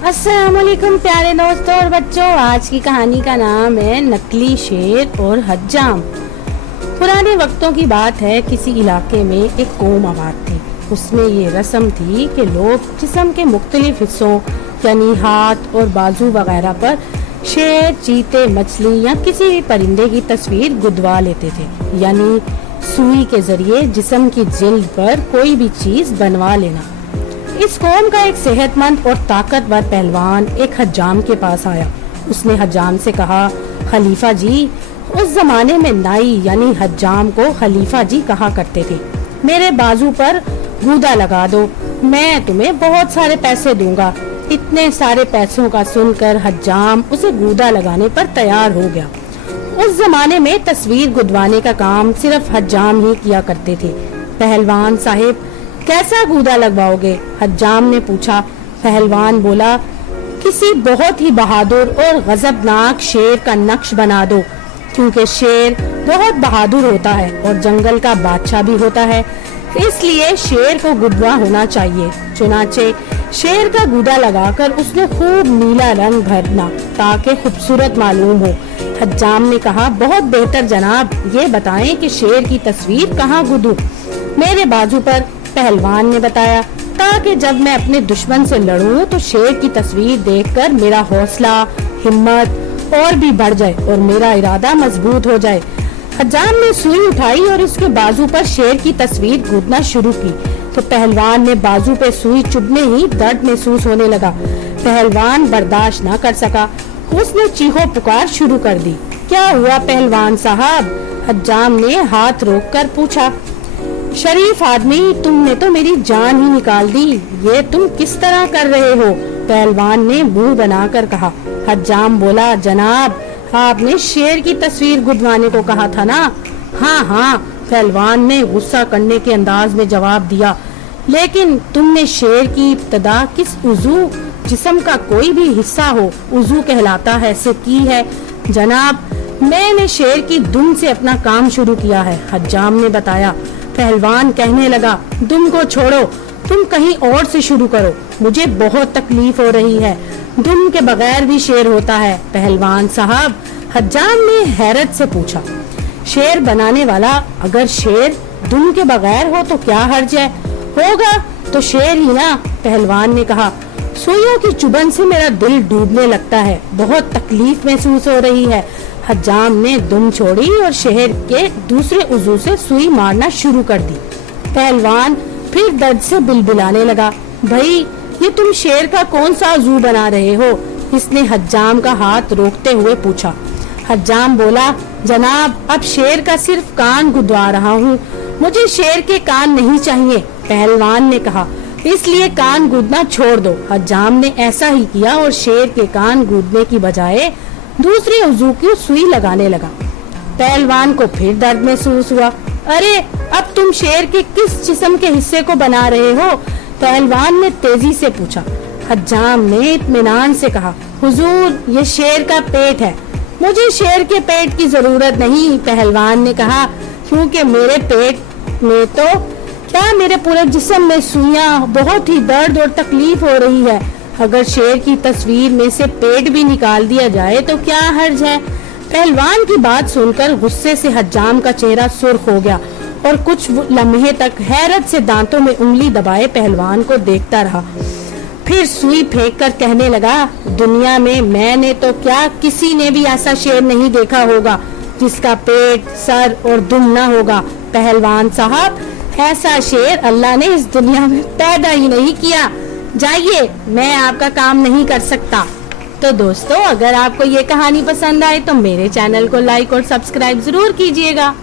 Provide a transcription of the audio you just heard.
अस्सलाम वालेकुम प्यारे दोस्तों और बच्चों। आज की कहानी का नाम है नकली शेर और हज्जाम। पुराने वक्तों की बात है, किसी इलाके में एक कौम आबाद थी। उसमें ये रस्म थी कि लोग जिस्म के मुख्तलिफ हिस्सों यानी हाथ और बाजू वगैरह पर शेर, चीते, मछली या किसी भी परिंदे की तस्वीर गुदवा लेते थे, यानी सुई के जरिए जिस्म की जिल्द पर कोई भी चीज बनवा लेना। इस कौम का एक सेहतमंद और ताकतवर पहलवान एक हज्जाम के पास आया। उसने हज्जाम से कहा, खलीफा जी, उस जमाने में नाई यानी हज्जाम को खलीफा जी कहा करते थे। मेरे बाजू पर गूदा लगा दो, मैं तुम्हें बहुत सारे पैसे दूंगा। इतने सारे पैसों का सुनकर हज्जाम उसे गूदा लगाने पर तैयार हो गया। उस जमाने में तस्वीर गुदवाने का काम सिर्फ हज्जाम ही किया करते थे। पहलवान साहिब, कैसा गूदा लगवाओगे? हज्जाम ने पूछा। पहलवान बोला, किसी बहुत ही बहादुर और गजबनाक शेर का नक्श बना दो, क्योंकि शेर बहुत बहादुर होता है और जंगल का बादशाह भी होता है, इसलिए शेर को गुदवा होना चाहिए। चुनाचे शेर का गूदा लगाकर उसने खूब नीला रंग भरना ताकि खूबसूरत मालूम हो। हज्जाम ने कहा, बहुत बेहतर जनाब, ये बताएं कि शेर की तस्वीर कहाँ गुदूं? मेरे बाजू पर। पहलवान ने बताया, ताकि जब मैं अपने दुश्मन से लड़ूं तो शेर की तस्वीर देखकर मेरा हौसला, हिम्मत और भी बढ़ जाए और मेरा इरादा मजबूत हो जाए। हज्जाम ने सुई उठाई और उसके बाजू पर शेर की तस्वीर गूंदना शुरू की तो पहलवान ने बाजू पे सुई चुभने ही दर्द महसूस होने लगा। पहलवान बर्दाश्त न कर सका, उसने चीखो पुकार शुरू कर दी। क्या हुआ पहलवान साहब? हज्जाम ने हाथ रोककर पूछा। शरीफ आदमी, तुमने तो मेरी जान ही निकाल दी, ये तुम किस तरह कर रहे हो? पहलवान ने मुंह बनाकर कहा। हज्जाम बोला, जनाब, आपने शेर की तस्वीर गुदवाने को कहा था ना? हाँ हाँ, पहलवान ने गुस्सा करने के अंदाज में जवाब दिया। लेकिन तुमने शेर की इब्तदा किस उजू, जिस्म का कोई भी हिस्सा हो उजू कहलाता है, से की है? जनाब, मैंने शेर की दुम से अपना काम शुरू किया है, हज्जाम ने बताया। पहलवान कहने लगा, दुम को छोड़ो, तुम कहीं और से शुरू करो, मुझे बहुत तकलीफ हो रही है। दुम के बगैर भी शेर होता है पहलवान साहब? हज्जाम ने हैरत से पूछा। शेर बनाने वाला अगर शेर दुम के बगैर हो तो क्या हर्ज है? होगा तो शेर ही ना, पहलवान ने कहा। सुइयों की चुभन से मेरा दिल डूबने लगता है, बहुत तकलीफ महसूस हो रही है। हज्जाम ने दुम छोड़ी और शेर के दूसरे उजू से सुई मारना शुरू कर दी। पहलवान फिर दर्द से बिलबिलाने लगा। भाई, ये तुम शेर का कौन सा उजू बना रहे हो? इसने हज्जाम का हाथ रोकते हुए पूछा। हज्जाम बोला, जनाब, अब शेर का सिर्फ कान गुदवा रहा हूँ, मुझे शेर के कान नहीं चाहिए। पहलवान ने कहा, इसलिए कान गूदना छोड़ दो। हज्जाम ने ऐसा ही किया और शेर के कान गूदने की बजाय दूसरे उजू की सुई लगाने लगा। पहलवान को फिर दर्द महसूस हुआ। अरे, अब तुम शेर के किस जिस्म के हिस्से को बना रहे हो? पहलवान ने तेजी से पूछा। हज्जाम ने इत्मीनान से कहा, हुजूर, ये शेर का पेट है। मुझे शेर के पेट की जरूरत नहीं, पहलवान ने कहा, क्योंकि मेरे पेट में तो क्या, मेरे पूरे जिस्म में सुइयां, बहुत ही दर्द और तकलीफ हो रही है। अगर शेर की तस्वीर में से पेट भी निकाल दिया जाए तो क्या हर्ज है? पहलवान की बात सुनकर गुस्से से हज्जाम का चेहरा सुर्ख हो गया और कुछ लम्हे तक हैरत से दांतों में उंगली दबाए पहलवान को देखता रहा। फिर सुई फेंककर कहने लगा, दुनिया में मैंने तो क्या, किसी ने भी ऐसा शेर नहीं देखा होगा जिसका पेट, सर और दुम न होगा। पहलवान साहब, ऐसा शेर अल्लाह ने इस दुनिया में पैदा ही नहीं किया। जाइए, मैं आपका काम नहीं कर सकता। तो दोस्तों, अगर आपको ये कहानी पसंद आए तो मेरे चैनल को लाइक और सब्सक्राइब जरूर कीजिएगा।